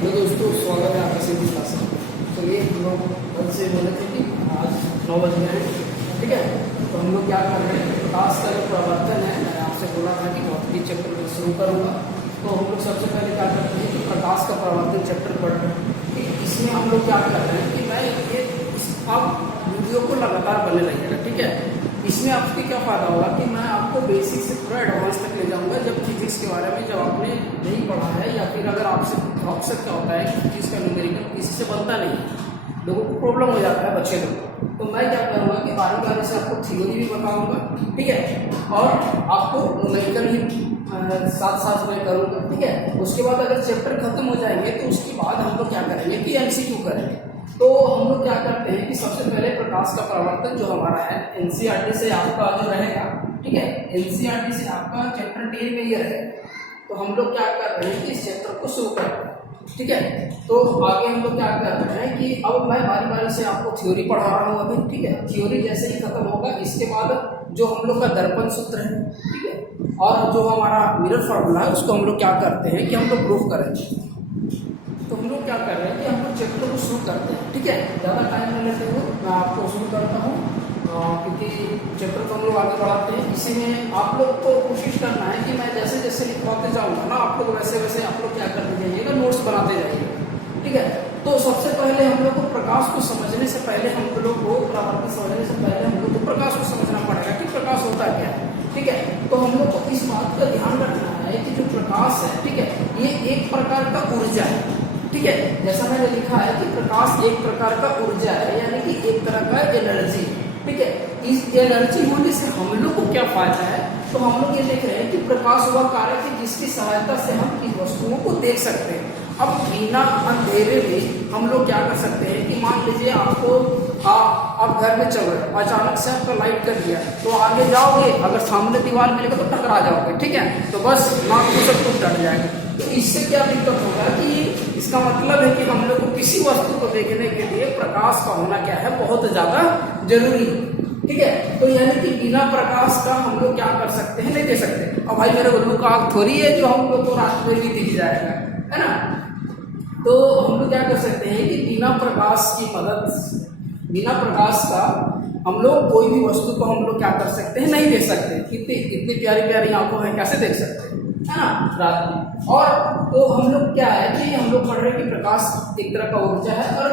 Hello दोस्तों, स्वागत है आपका सिंधी क्लास में। चलिए हम लोग कल से बोले थे कि आज 9 बज गए हैं, ठीक है। तो हम लोग क्या कर रहे हैं, प्रकाश का जो प्रवर्तन है, मैंने आपसे बोला था कि भौतिकी चैप्टर में शुरू करूँगा। तो हम लोग सबसे पहले क्या करते हैं कि प्रकाश का प्रवर्तन चैप्टर पढ़ रहे हैं, ठीक है। इसमें हम लोग क्या कर रहे हैं कि मैं ये आप वीडियो को लगातार बने रहिएगा, ठीक है। इसमें आपकी क्या फ़ायदा होगा कि मैं आपको बेसिक से पूरा एडवांस तक ले जाऊंगा। जब फिजिक्स के बारे में जब आपने नहीं पढ़ा है, या फिर अगर आपसे अक्सर क्या होता है कि फिजिक्स का न्यूमेरिकल किसी से बनता नहीं है, लोगों को प्रॉब्लम हो जाता है, बच्चे लोग। तो मैं क्या करूँगा कि बारी बारी से आपको थ्योरी भी बताऊँगा, ठीक है, और आपको न्यूमेरिकल भी साथ साथ में करूँगा, ठीक है। उसके बाद अगर चैप्टर खत्म हो जाएंगे तो उसके बाद हम लोग क्या करेंगे कि MCQ करेंगे। तो हम लोग क्या करते हैं कि सबसे पहले प्रकाश का प्रवर्तन जो हमारा है NCERT से आपका जो रहेगा, ठीक है, NCERT से आपका चैप्टर 10 में ये रहेगा। तो हम लोग क्या कर रहे हैं कि इस चैप्टर को शुरू कर रहे हैं, ठीक है। तो आगे हम लोग क्या कर रहे हैं कि अब मैं बारी बारी से आपको थ्योरी पढ़ा रहा हूँ अभी, ठीक है। थ्योरी जैसे ही खत्म होगा इसके बाद जो हम लोग का दर्पण सूत्र है, ठीक है, और जो हमारा मिरर फार्मूला है उसको हम लोग क्या करते हैं कि हम लोग प्रूफ करेंगे। तो हम लोग क्या कर रहे हैं कि हम लोग चैप्टर को शुरू करते हैं, ठीक है। ज़्यादा टाइम नहीं लेते हुए मैं आपको शुरू करता हूँ, क्योंकि चैप्टर को हम लोग आगे बढ़ाते हैं। इसी में आप लोग को कोशिश करना है कि मैं जैसे जैसे लिखवाते जाऊँगा ना, आप लोग वैसे वैसे आप लोग क्या करते जाइएगा, नोट्स बनाते जाइएगा, ठीक है। तो सबसे पहले हम लोग को प्रकाश को समझने से पहले, हम लोग को प्रवर्तन समझने से पहले हम लोग को प्रकाश को समझना पड़ेगा कि प्रकाश होता क्या है, ठीक है। तो हम लोग को इस बात का ध्यान रखना है कि जो प्रकाश है, ठीक है, ये एक प्रकार का ऊर्जा है, ठीक है। जैसा मैंने लिखा है कि प्रकाश एक प्रकार का ऊर्जा है, यानी कि एक तरह का एनर्जी, ठीक है। इस एनर्जी होने से हम लोग को क्या फायदा है, तो हम लोग ये देख रहे हैं कि प्रकाश वह कारक है जिसकी सहायता से हम इन वस्तुओं को देख सकते हैं। अब बिना अंधेरे में हम लोग क्या कर सकते हैं कि मान लीजिए आपको आप घर में चल रहे, अचानक से आपका लाइट कर दिया, तो आगे जाओगे, अगर सामने दीवार मिलेगा तो टकरा जाओगे, ठीक है। तो बस नाक को सब कुछ डर जाएगा। तो इससे क्या दिक्कत होगा कि इसका मतलब है कि हम लोग को किसी वस्तु को देखने के लिए प्रकाश का होना क्या है, बहुत ज्यादा जरूरी है, ठीक है। तो यानी कि बिना प्रकाश का हम लोग क्या कर सकते हैं, नहीं दे सकते। अब भाई मेरे उल्लू का आँख थोड़ी है जो हम लोग को रात में भी दिख जाएगा, है ना। तो हम लोग क्या कर सकते हैं कि बिना प्रकाश की मदद, बिना प्रकाश का हम लोग कोई भी वस्तु को हम लोग क्या कर सकते हैं, नहीं देख सकते। कितनी इतनी प्यारी प्यारी आंखों में कैसे देख सकते हैं, है ना, रात में। और तो हम लोग क्या है कि हम लोग पढ़ रहे हैं कि प्रकाश एक तरह का ऊर्जा है, और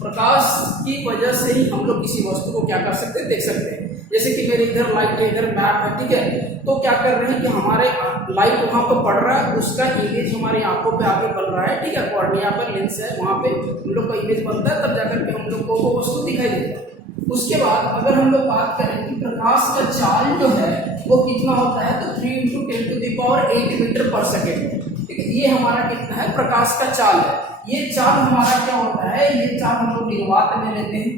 प्रकाश की वजह से ही हम लोग किसी वस्तु को क्या कर सकते हैं, देख सकते हैं। जैसे कि मेरे इधर लाइट है, इधर मैप है, ठीक है। तो क्या कर रहे हैं कि हमारे लाइट वहां पर पड़ रहा है, उसका इमेज हमारी आंखों पे आगे बन रहा है, ठीक है। कॉर्निया पर लेंस है, वहां पे हम लोग का इमेज बनता है, तब जाकर के हम लोग को वो वस्तु दिखाई देता है। उसके बाद अगर हम लोग बात करें कि प्रकाश का चाल जो है वो कितना होता है, तो 3 × 10⁸ मीटर पर सेकेंड, ठीक है। ये हमारा कितना है, प्रकाश का चाल है। ये चाल हमारा क्या होता है, ये चाल हम लोग निर्वात में लेते हैं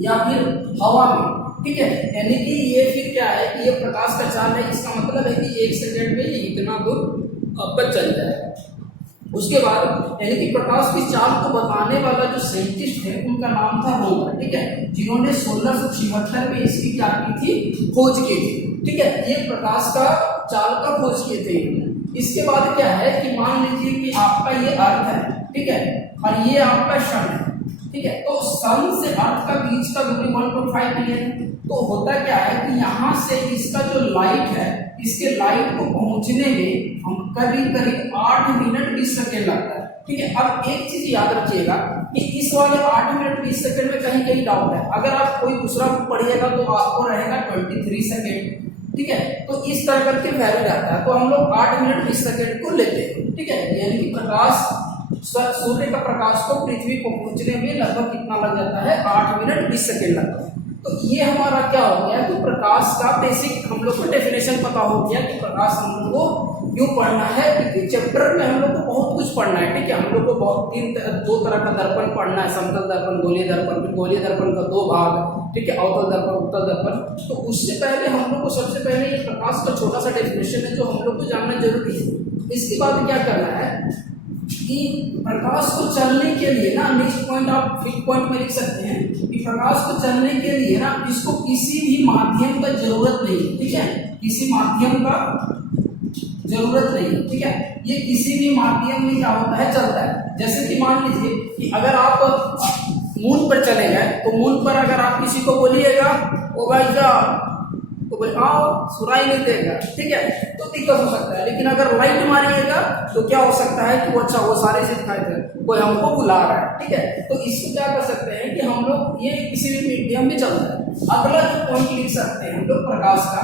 या फिर हवा में, ठीक है। यानी कि ये फिर क्या है कि ये प्रकाश का चाल है, इसका मतलब है कि 1 सेकेंड में ये इतना दूर आपका चल जाएगा। उसके बाद यानी कि प्रकाश की चाल को बताने वाला जो साइंटिस्ट है उनका नाम था रोमर, ठीक है, जिन्होंने 1676 में इसकी क्या की थी, खोज की थी, ठीक है। ये प्रकाश का चाल का खोज किए थे। इसके बाद क्या है कि मान लीजिए कि आपका ये अर्थ है, ठीक है, और ये आपका सन है, ठीक है। तो सन से अर्थ का बीच का दूरी 1.5 मिलियन है। तो होता क्या है कि यहाँ से इसका जो लाइट है, इसके लाइट को पहुंचने में हम करीब करीब 8 मिनट 20 सेकेंड लगता है, ठीक है। अब एक चीज याद रखिएगा कि इस वाले 8 मिनट 20 सेकेंड में कहीं कहीं डाउट है। अगर आप कोई दूसरा बुक पढ़िएगा तो आपको रहेगा 23 सेकेंड, ठीक है। तो इस तरह करके वैल्यू रहता है। तो हम लोग 8 मिनट 20 सेकेंड को लेते हैं, ठीक है। यानी कि प्रकाश, सूर्य का प्रकाश को पृथ्वी को पहुंचने में लगभग कितना लग जाता है, 8 मिनट 20 सेकेंड लगता है। तो ये हमारा क्या हो गया, तो प्रकाश का बेसिक हम लोग को डेफिनेशन पता हो गया कि प्रकाश हम लोग को क्यों पढ़ना है। क्योंकि चैप्टर में हम लोग को बहुत कुछ पढ़ना है, ठीक है। हम लोग को दो तरह का दर्पण पढ़ना है, समतल दर्पण, गोलीय दर्पण। गोलीय दर्पण का 2 भाग, ठीक है, अवतल दर्पण, उत्तल दर्पण। तो उससे पहले हम लोग को सबसे पहले ये प्रकाश का छोटा सा डेफिनेशन है जो हम लोग को जानना जरूरी है। इसके बाद क्या करना है कि प्रकाश को चलने के लिए ना, नेक्स्ट पॉइंट आप फिफ्थ पॉइंट में लिख सकते हैं कि प्रकाश को चलने के लिए ना इसको किसी भी माध्यम का जरूरत नहीं, ठीक है। किसी माध्यम का जरूरत नहीं है, ठीक है। ये किसी भी माध्यम में क्या होता है, चलता है। जैसे कि मान लीजिए कि अगर आप मून पर चले गए तो मून पर अगर आप किसी को बोलिएगा ओ भाई जा, तो बोले आओ, सुनाई नहीं देगा, ठीक है, तो दिक्कत हो सकता है। लेकिन अगर लाइट मारिएगा तो क्या हो सकता है कि वो अच्छा वो सारे से दिखाई दे, कोई हमको बुला रहा है, ठीक है। तो इसको क्या कर सकते हैं कि हम लोग ये किसी भी मीडियम में चलता है। अगला जो पॉइंट लिख सकते हैं हम लोग प्रकाश का,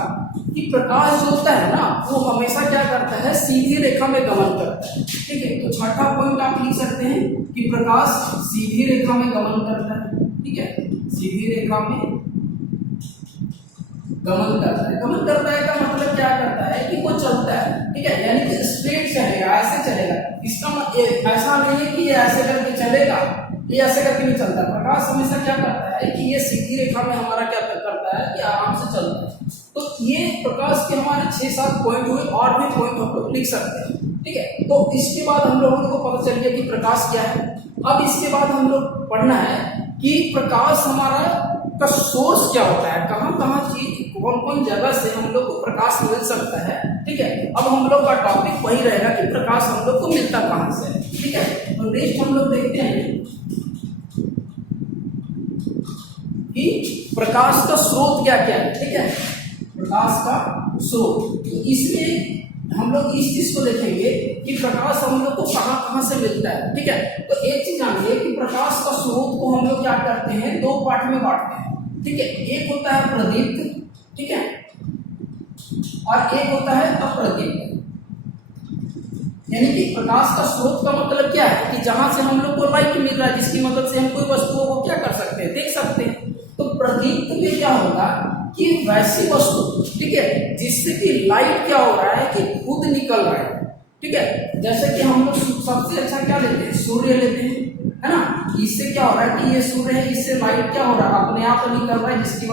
कि प्रकाश जो होता है ना वो हमेशा क्या करता है, सीधी रेखा में गमन करता है, ठीक है। तो छठा पॉइंट आप लिख सकते हैं कि प्रकाश सीधी रेखा में गमन करता है, ठीक है, सीधी रेखा में गमन करता है। गमन करता है का मतलब क्या करता है कि वो चलता है, ठीक है, यानी कि स्ट्रेट चलेगा, ऐसे चलेगा। इसका मतलब ऐसा नहीं है कि ये ऐसे करके चलेगा, ये ऐसे करके नहीं चलता। प्रकाश हमेशा क्या करता है कि ये सीधी रेखा में हमारा क्या करता है कि आराम से चलता है। तो ये प्रकाश के हमारे 6-7 पॉइंट हुए, और भी पॉइंट हम लोग लिख सकते हैं, ठीक है। तो इसके बाद हम लोगों को पता चल गया कि प्रकाश क्या है। अब इसके बाद हम लोग पढ़ना है कि प्रकाश हमारा का सोर्स क्या होता है, कहाँ कहाँ चीज कौन कौन जगह से हम लोग को प्रकाश मिल सकता है, ठीक है। अब हम लोग का टॉपिक वही रहेगा कि प्रकाश हम लोग को मिलता कहाँ से, ठीक है। तो नेक्स्ट हम लोग देखते हैं कि प्रकाश का स्रोत क्या क्या है, ठीक है, प्रकाश का स्रोत। तो इसमें हम लोग इस चीज को देखेंगे कि प्रकाश हम लोग को कहाँ कहाँ से मिलता है, ठीक है। तो एक चीज जानिए कि प्रकाश का स्रोत को हम लोग क्या करते हैं, 2 पार्ट में बांटते हैं, ठीक है। एक होता है प्रदीप्त, ठीक है, और एक होता है अप्रदीप्त। यानी कि प्रकाश का स्रोत का मतलब क्या है कि जहां से हम लोग को लाइट मिल रहा है, जिसकी मदद से हम कोई वस्तुओं को क्या कर सकते हैं, देख सकते हैं। तो प्रदीप्त में क्या होगा कि वैसी वस्तु, ठीक है, जिससे कि लाइट क्या हो रहा है कि खुद निकल रहा है, ठीक है। जैसे कि हम लोग सबसे अच्छा क्या लेते हैं, सूर्य लेते हैं, है ना। इससे क्या हो रहा है कि ये सूर्य है, इससे लाइट क्या हो रहा है, अपने आप निकल रहा है, जिसकी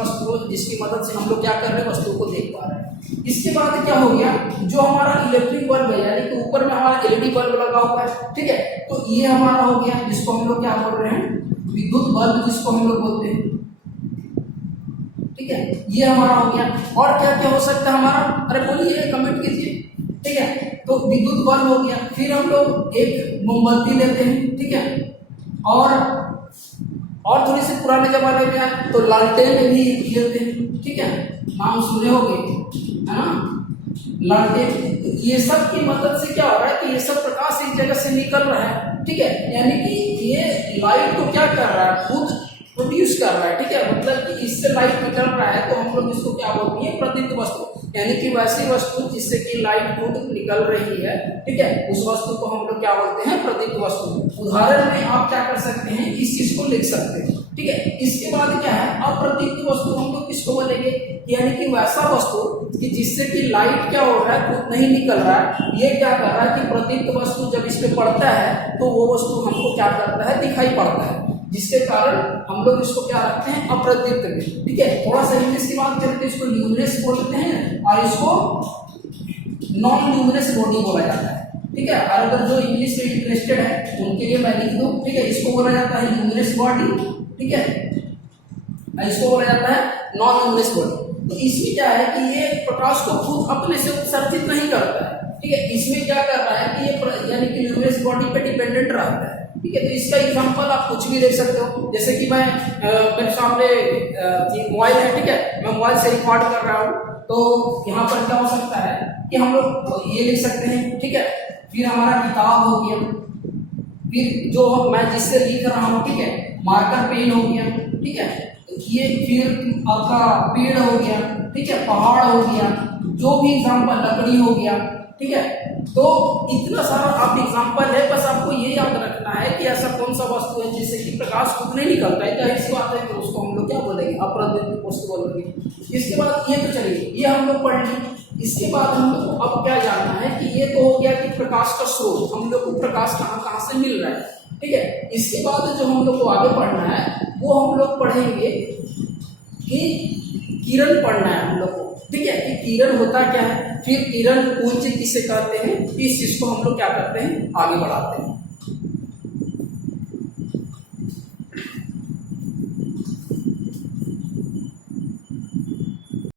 मदद से हम लोग क्या कर रहे हैं, वस्तु को देख पा रहे हैं। इसके बाद क्या हो गया, जो हमारा इलेक्ट्रिक बल्ब है, यानी कि ऊपर में हमारा एलईडी बल्ब लगा हुआ है, ठीक है। तो ये हमारा हो गया, जिसको हम लोग क्या बोल रहे हैं, विद्युत बल्ब, जिसको हम लोग बोलते हैं, ठीक है। ये हमारा हो गया। और क्या क्या हो सकता है हमारा, अरे बोलिए, कमेंट कीजिए, ठीक है। तो विद्युत बल्ब हो गया। फिर हम लोग एक मोमबत्ती लेते हैं, ठीक है, और थोड़ी सी पुराने जमाने में आए तो लालटेन भी लेते हैं, ठीक है, नाम सुने होंगे, है ना, लालटेन। ये सब की मदद से क्या हो रहा है कि ये सब प्रकाश इस जगह से निकल रहा है, ठीक है। यानी कि ये लाइट को क्या कर रहा है, खुद प्रोड्यूस कर रहा है, ठीक है। मतलब कि इससे लाइट निकल रहा है, तो हम लोग इसको क्या बोलते हैं, प्रदीप्त वस्तु। यानी कि वैसी वस्तु जिससे कि लाइट खुद निकल रही है, ठीक है, उस वस्तु को हम लोग क्या बोलते हैं, प्रदीप्त वस्तु। उदाहरण में आप क्या कर सकते हैं, इस चीज को लिख सकते हैं, ठीक है। इसके बाद क्या है, अप्रदीप्त वस्तु हम लोग किसको बोलेंगे, यानी कि वैसा वस्तु कि जिससे कि लाइट क्या हो रहा है, खुद नहीं निकल रहा है, ये क्या कर रहा है कि प्रदीप्त वस्तु जब इस पे पड़ता है तो वो वस्तु हमको क्या करता है, दिखाई पड़ता है, जिसके कारण हम लोग इसको क्या रखते हैं, अप्रदीप्त में, ठीक है। थोड़ा सा इंग्लिश की बात करते हैं, इसको ल्यूमिनस बोलते हैं और इसको नॉन ल्यूमिनस बॉडी बोला जाता है, ठीक है। और अगर जो इंग्लिश में इंटरेस्टेड है उनके लिए मैं लिख दूं, ठीक है, इसको बोला जाता है ल्यूमिनस बॉडी, ठीक है, इसको बोला जाता है नॉन ल्यूमिनस बॉडी। तो इसमें क्या है कि ये प्रकाश को खुद अपने से उत्सर्जित नहीं करता है, ठीक है। इसमें क्या कर रहा है कि ये यानी कि ल्यूमिनस बॉडी पे डिपेंडेंट रहता है, ठीक है। तो इसका एग्जांपल आप कुछ भी देख सकते हो, जैसे कि मैं मेरे सामने मोबाइल है, ठीक है, मैं मोबाइल से रिकॉर्ड कर रहा हूँ, तो यहाँ पर क्या हो सकता है कि हम लोग ये लिख सकते हैं, ठीक है। फिर हमारा किताब हो गया, फिर जो मैं जिससे लिख रहा हूँ, ठीक है, मार्कर पेन हो गया, ठीक है। ये फिर आपका पेड़ हो गया, ठीक है, पहाड़ हो गया, जो भी एग्जांपल, लकड़ी हो गया, ठीक है। तो इतना सारा आप एग्जांपल है, बस आपको ये याद रखना है कि ऐसा कौन सा वस्तु है जिससे कि प्रकाश खुद नहीं निकलता है, जाहिर सी बात है कि उसको हम लोग क्या बोलेंगे, अप्रदीप्त वस्तु बोलेंगे। इसके बाद ये तो चलिए, ये हम लोग पढ़ लिए। इसके बाद हम लोग को अब क्या जानना है कि ये तो हो गया कि प्रकाश का स्रोत, हम लोग को प्रकाश कहाँ कहाँ से मिल रहा है, ठीक है। इसके बाद जो हम लोग को आगे पढ़ना है वो हम लोग पढ़ेंगे कि किरण पढ़ना है हम लोग को, ठीक है, कि किरण होता क्या है, फिर किरण पुंज किसे कहते हैं, इस चीज को हम लोग क्या करते हैं, आगे बढ़ाते हैं।